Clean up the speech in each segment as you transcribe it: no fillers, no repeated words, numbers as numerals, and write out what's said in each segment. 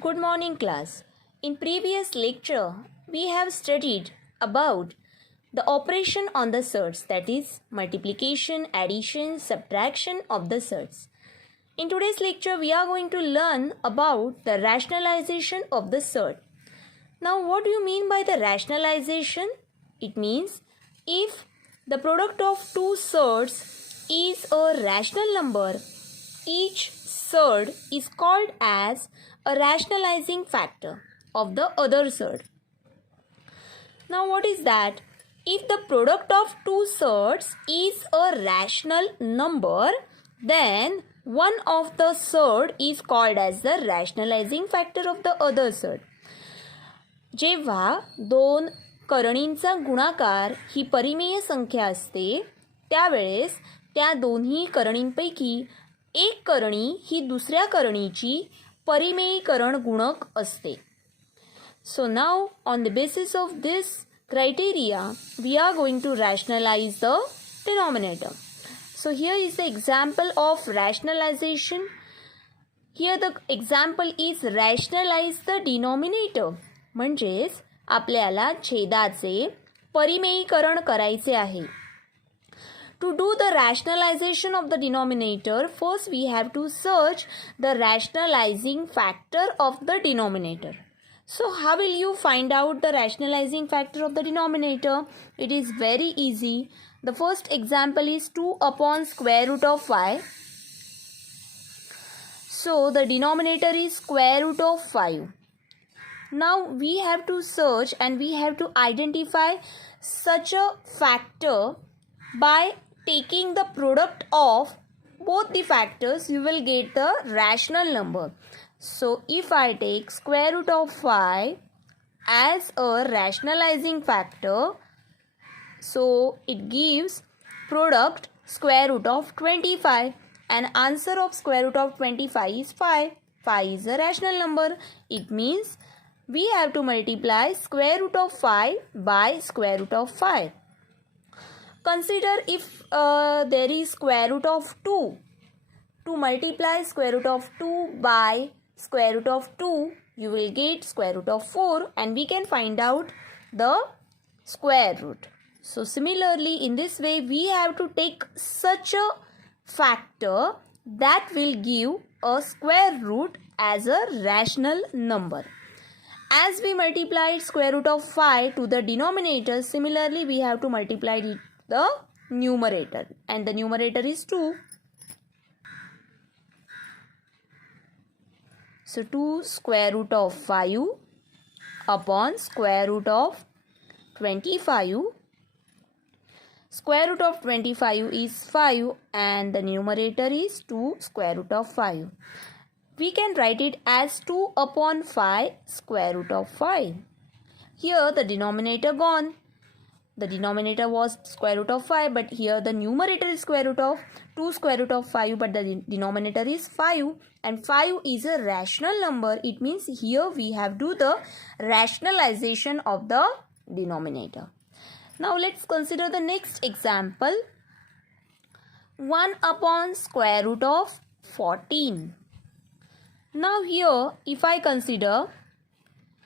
Good morning, class. In previous lecture, we have studied about the operation on the surds, that is multiplication, addition, subtraction of the surds. In today's lecture, we are going to learn about the rationalization of the surd. Now, what do you mean by the rationalization? It means if the product of two surds is a rational number, each surd is called as a rationalizing factor of the other surd. Now, what is that? If the product of two surds is a rational number, then one of the surd is called as the rationalizing factor of the other surd. जेव्हा दोन करणींचा गुणाकार ही परिमेय संख्या असते त्यावेळेस त्या दोन्ही करणींपैकी एक करणी ही दुसऱ्या करणीची परिमेयीकरण गुणक असते. So now on the basis of this criteria we are going to rationalize the denominator. So here is the example of rationalization. Here the example is rationalize the denominator. म्हणजेच आपल्याला छेदाचे परिमेयीकरण करायचे आहे. To do the rationalization of the denominator, first we have to search the rationalizing factor of the denominator. So how will you find out the rationalizing factor of the denominator? It is very easy. The first example is 2 upon square root of 5. So the denominator is square root of 5. Now we have to search and we have to identify such a factor by taking the product of both the factors. You will get the rational number. So if I take square root of 5 as a rationalizing factor, so it gives product square root of 25 and answer of square root of 25 is 5. 5 is a rational number. It means we have to multiply square root of 5 by square root of 5. Consider if there is square root of 2. To multiply square root of 2 by square root of 2, you will get square root of 4 and we can find out the square root. So similarly, in this way, we have to take such a factor that will give a square root as a rational number. As we multiplied square root of 5 to the denominator, similarly we have to multiply the numerator and the numerator is 2. So 2 square root of 5 upon square root of 25. Square root of 25 is 5 and the numerator is 2 square root of 5. We can write it as 2 upon 5 square root of 5. Here the denominator gone. The denominator was square root of 5, but here the numerator is square root of 2 square root of 5, but the denominator is 5 and 5 is a rational number. It means here we have to do the rationalization of the denominator. Now let's consider the next example. 1 upon square root of 14. Now here if I consider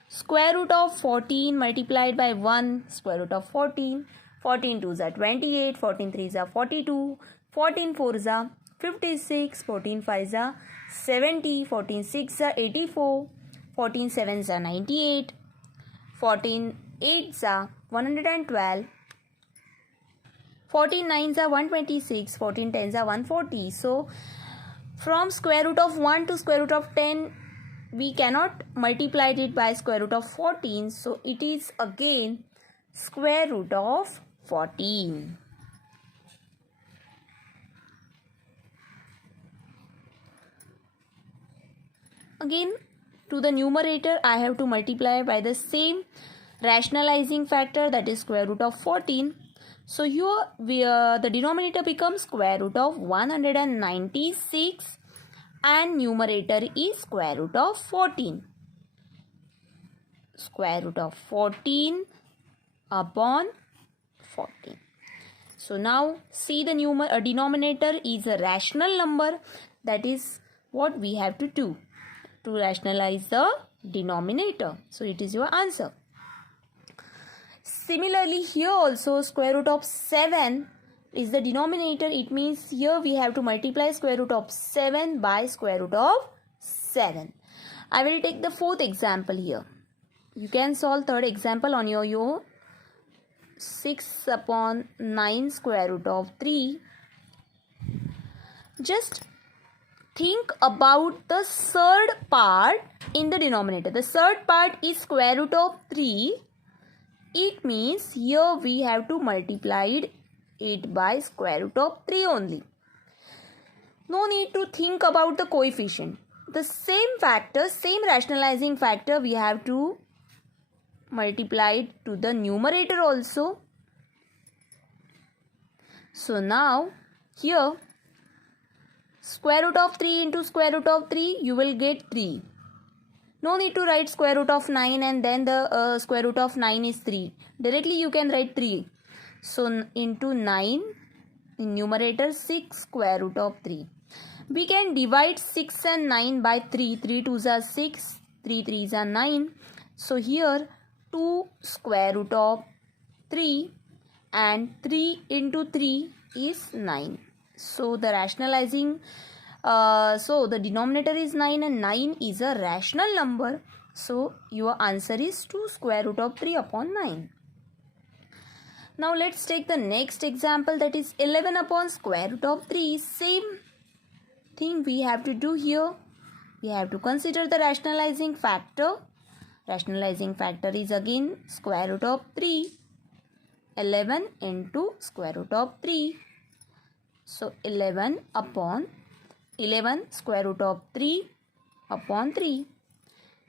square root of 14 multiplied by 1 square root of 14, 14 2s are 28, 14 3s are 42, 14 4s are 56, 14 5s are 70, 14 6s are 84, 14 7s are 98, 14 8s are 112, 14 9s are 126, 14 10s are 140. So from square root of 1 to square root of 10, we cannot multiply it by square root of 14. So it is again square root of 14. Again to the numerator I have to multiply by the same rationalizing factor, that is square root of 14. So here the denominator becomes square root of 196 and numerator is square root of 14. Square root of 14 upon 14. So now see the denominator is a rational number. That is what we have to do. to rationalize the denominator. So it is your answer. Similarly, here also square root of 7 is the denominator. It means here we have to multiply square root of 7 by square root of 7. I will take the fourth example here. You can solve third example on your own. 6 upon 9 square root of 3. Just think about the third part in the denominator. The third part is square root of 3. It means here we have to multiply it by square root of 3 only. No need to think about the coefficient. The same factor, same rationalizing factor, we have to multiply it to the numerator also. So now here square root of 3 into square root of 3, you will get 3. No need to write square root of 9 and then the square root of 9 is 3. Directly you can write 3. So into 9, in numerator 6 square root of 3. We can divide 6 and 9 by 3. 3 2s are 6, 3 3s are 9. So here 2 square root of 3 and 3 into 3 is 9. So the rationalizing, so the denominator is 9 and 9 is a rational number. So your answer is 2 square root of 3 upon 9. Now let's take the next example, that is 11 upon square root of 3. Same thing we have to do here. We have to consider the rationalizing factor. Rationalizing factor is again square root of 3. 11 into square root of 3. So 11 upon 11 square root of 3 upon 3.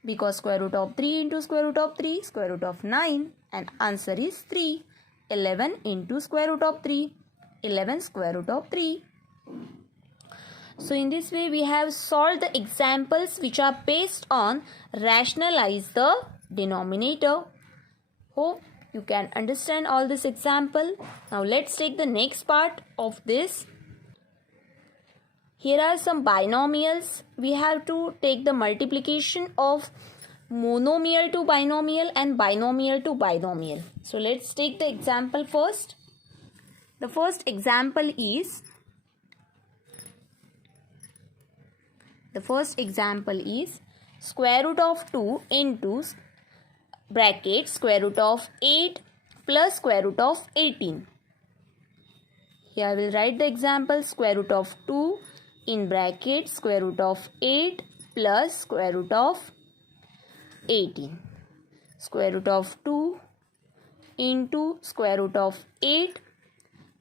Because square root of 3 into square root of 3, square root of 9, and answer is 3. 11 into square root of 3, 11 square root of 3. So in this way we have solved the examples which are based on rationalize the denominator. Hope you can understand all this example. Now let's take the next part of this. Here are some binomials. We have to take the multiplication of monomial to binomial and binomial to binomial. So let's take the example first. The first example is square root of 2 into bracket square root of 8 plus square root of 18. Here I will write the example, square root of 2 in bracket square root of 8 plus square root of 18. Square root of 2 into square root of 8.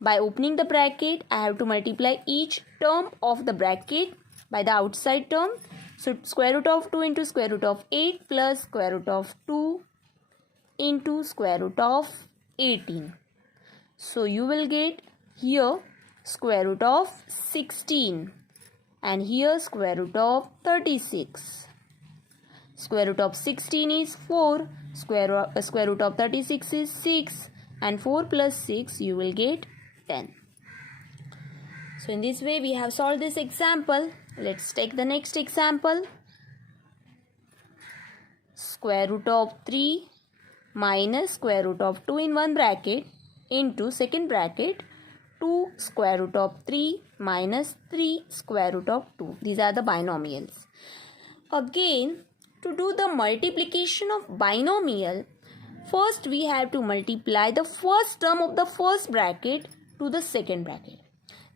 By opening the bracket, I have to multiply each term of the bracket by the outside term. So square root of 2 into square root of 8 plus square root of 2 into square root of 18. So you will get here square root of 16 and here square root of 36. Square root of 16 is 4, square root of 36 is 6, and 4 plus 6 you will get 10. So in this way we have solved this example. Let's take the next example. Square root of 3 minus square root of 2 in one bracket into second bracket 2 square root of 3 minus 3 square root of 2. These are the binomials. Again, to do the multiplication of binomial, first we have to multiply the first term of the first bracket to the second bracket.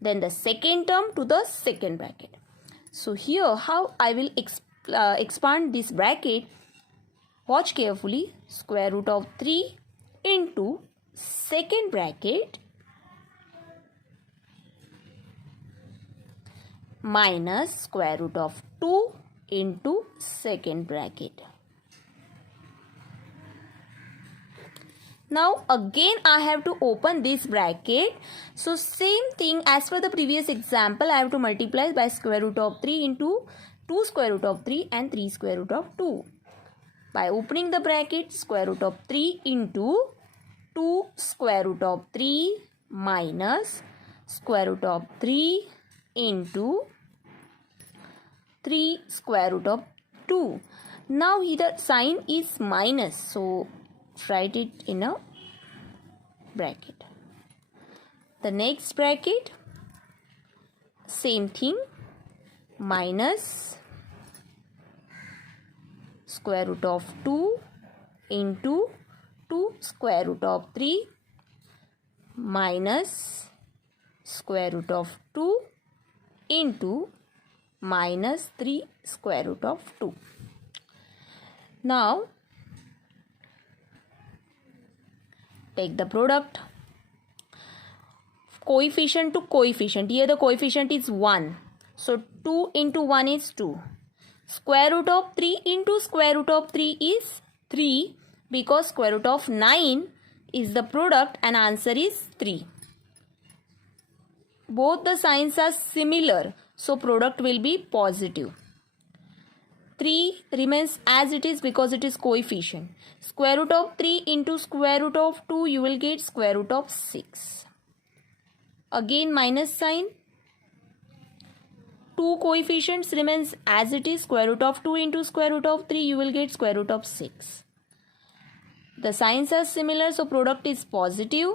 Then the second term to the second bracket. So here how I will expand this bracket. Watch carefully. Square root of 3 into second bracket minus square root of 2 into second bracket. Now again I have to open this bracket. So same thing as for the previous example, I have to multiply by square root of 3 into 2 square root of 3 and 3 square root of 2. By opening the bracket, square root of 3 into 2 square root of 3 minus square root of 3 into 3 square root of 2. Now here the sign is minus, so write it in a bracket. The next bracket, same thing, minus square root of 2 into 2 square root of 3 minus square root of 2 into minus 3 square root of 2. Now take the product. Coefficient to coefficient. Here the coefficient is 1. So 2 into 1 is 2. Square root of 3 into square root of 3 is 3, because square root of 9 is the product and answer is 3. Both the signs are similar, so product will be positive. 3 remains as it is because it is coefficient. Square root of 3 into square root of 2, you will get square root of 6. Again minus sign. 2 coefficients remains as it is. Square root of 2 into square root of 3, you will get square root of 6. The signs are similar, so product is positive.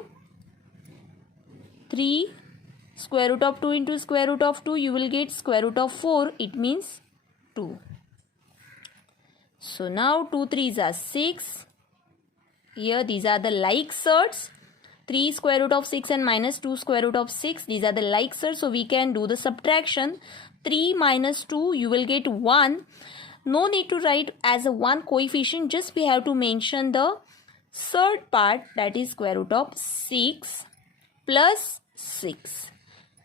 3 square root of 2 into square root of 2, you will get square root of 4. It means 2. So now 2 3s are 6. Here these are the like surds. 3 square root of 6 and minus 2 square root of 6. These are the like surds. So we can do the subtraction. 3 minus 2, you will get 1. No need to write as a 1 coefficient. Just we have to mention the surd part, that is square root of 6 plus 6.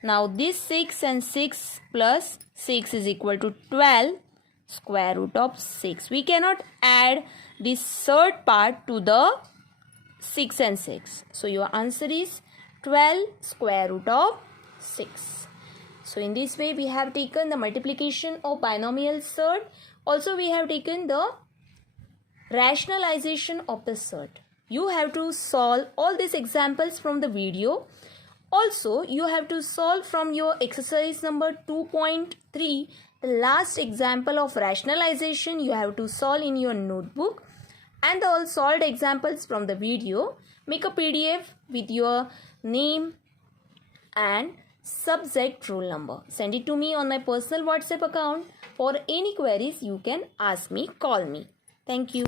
Now this 6 and 6 plus 6 is equal to 12 square root of 6. We cannot add this surd part to the 6 and 6. So your answer is 12 square root of 6. So in this way we have taken the multiplication of binomial surd. Also we have taken the rationalization of the surd. You have to solve all these examples from the video. Also you have to solve from your exercise number 2.3. The last example of rationalization you have to solve in your notebook, and all solved examples from the video. Make a PDF with your name and subject roll number. Send it to me on my personal WhatsApp account. For any queries you can ask me, call me. Thank you.